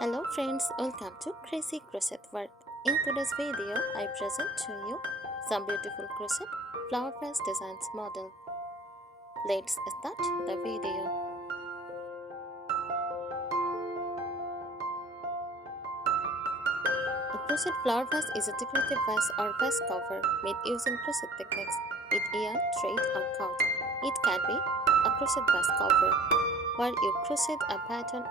Hello friends, welcome to Crazy Crochet Work. In today's video, I present to you some beautiful crochet flower vase designs model. Let's start the video. A crochet flower vase is a decorative vase or vase cover made using crochet techniques with yarn, thread or cord. It can be a crochet vase cover where you crochet a pattern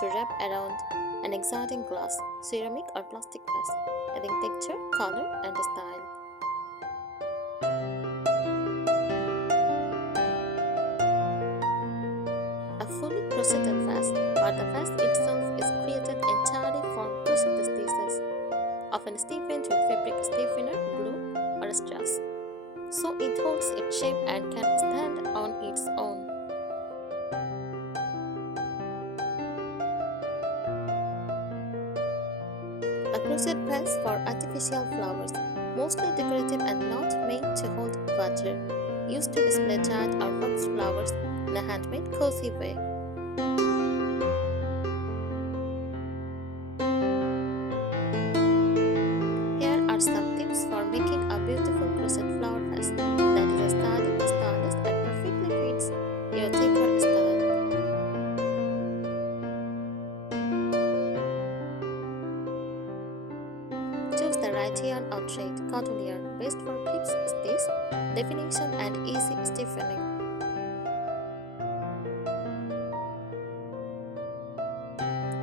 to wrap around an exciting glass, ceramic or plastic vase, adding texture, color and style. A fully crocheted vase, where the vase itself is created entirely from crochet stitches, often stiffened with fabric stiffener, glue or strass, so it holds its shape and can stand on its own. A crochet vase for artificial flowers, mostly decorative and not made to hold water, used to display giant or box flowers in a handmade cozy way. Here are some tips for making a beautiful crochet flower vase that is stylish and perfectly fits your decor style. Choose the right yarn or thread, cotton yarn, best for clips, stitch, definition and easy stiffening.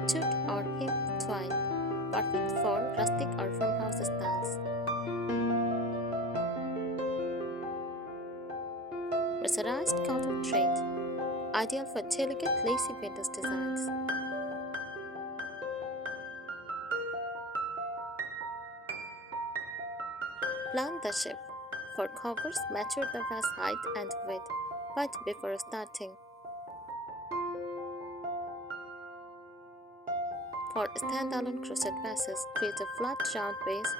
Jute or hemp twine, perfect for rustic or farmhouse styles. Mercerized cotton thread, ideal for delicate lacy vintage designs. Plan the shape. For covers, measure the vase height and width right before starting. For standalone crochet vases, create a flat round base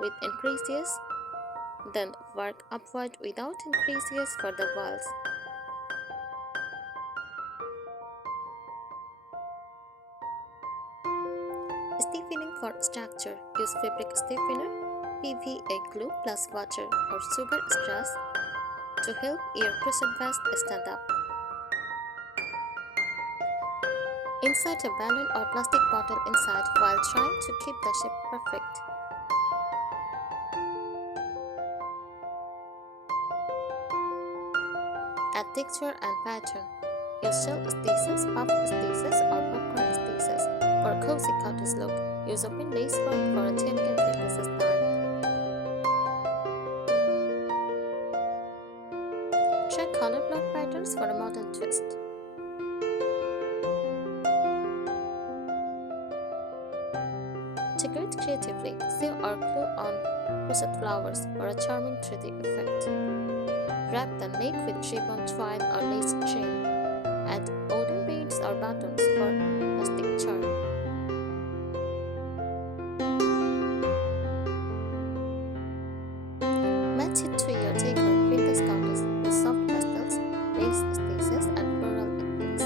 with increases, then work upward without increases for the walls. Stiffening for structure, use fabric stiffener, PVA glue plus water or sugar strass to help your crochet vase stand up. Insert a balloon or plastic bottle inside while trying to keep the shape perfect. Add texture and pattern. Use shell stitches, puff stitches or popcorn stitches for a cozy cottage look. Use open lace work for a delicate necklace style. Try color block patterns for a modern twist. Decorate creatively. Sew or glue on crochet flowers for a charming 3D effect. Wrap the neck with ribbon, twine or lace trim. Add wooden beads or buttons for rustic charm. Match it to your decor vintage counters with soft pastels, lace stitches and floral effects.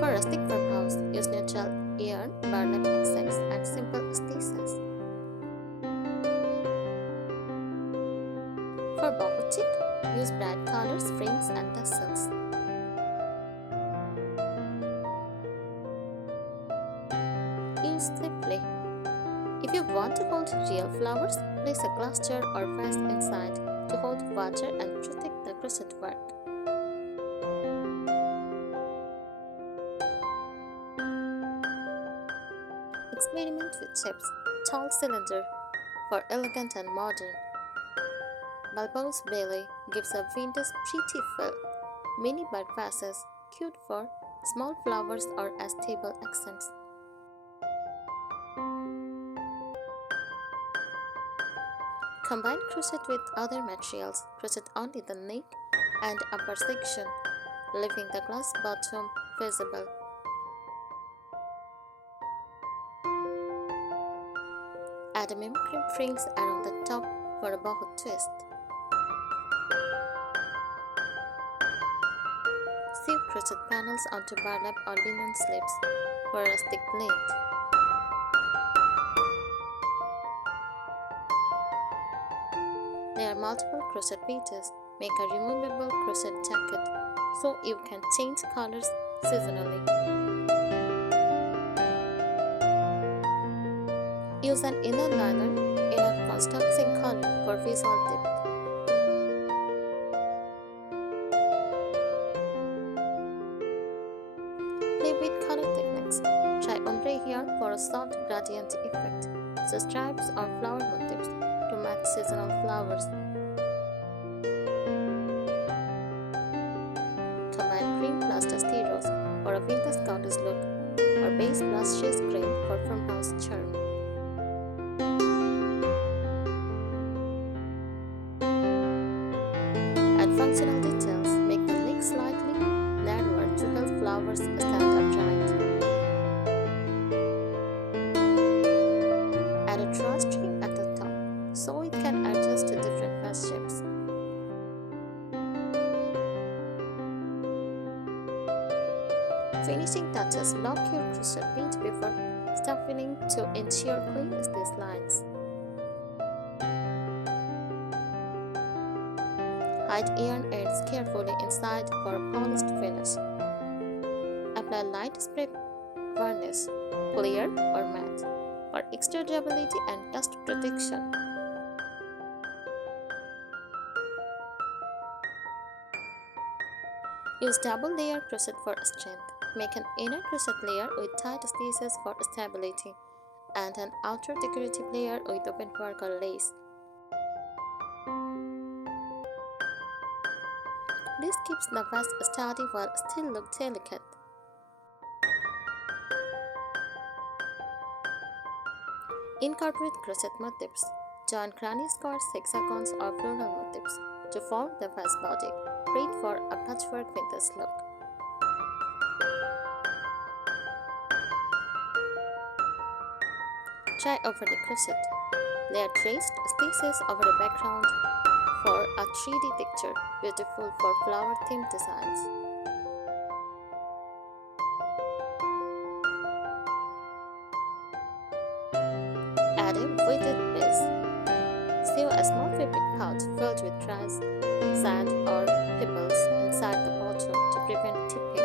For rustic farmhouse, use neutral yarn, burlap accents and simple stitches. For boho chic, use bright colors, fringes and tassels. Use safely. If you want to hold real flowers, place a glass jar or vase inside to hold water and protect the crochet work. Experiment with shapes. Tall cylinder for elegant and modern. Bulbous belly gives a vintage pretty feel. Mini bud vases, cute for small flowers or as table accents. Combine crochet with other materials. Crochet only the neck and upper section, leaving the glass bottom visible. Add a mimicry fringe around the top for a boho twist. Sew crochet panels onto burlap or linen slips for a stick blend. Layer multiple crochet pieces. Make a removable crochet jacket so you can change colors seasonally. Use an inner liner in a contrasting color for visual depth. Play with color techniques. Try ombre here for a soft gradient effect. So stripes or flower motifs to match seasonal flowers. Combine cream plus dusty rose for a vintage goddess look, or base plus chase green for farmhouse charm. Add functional details. Make the neck slightly narrower to help flowers stand upright. Add a drawstring at the top so it can adjust to different vase shapes. Finishing touches. Lock your crochet pin before stuffing to ensure clean these lines. Hide yarn ends carefully inside for a polished finish. Apply light spray varnish, clear or matte, for extra durability and dust protection. Use double layer crochet for strength. Make an inner crochet layer with tight stitches for stability and an outer decorative layer with open work or lace. This keeps the vase sturdy while still look delicate. Incorporate crochet motifs. Join granny squares, hexagons or floral motifs to form the vase body. Great for a patchwork vintage look. Try over the crochet. Layer traced stitches over the background for a 3D texture, beautiful for flower-themed designs. Add a weighted base. Sew a small fabric pouch filled with grass, sand or pebbles inside the bottom to prevent tipping.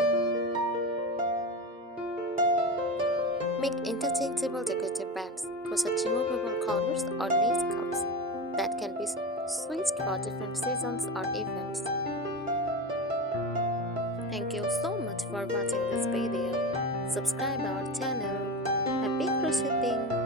Make interchangeable decorative bands, crochet removable collars or lace cuffs that can be switched for different seasons or events. Thank you so much for watching this video. Subscribe our channel. Happy crocheting!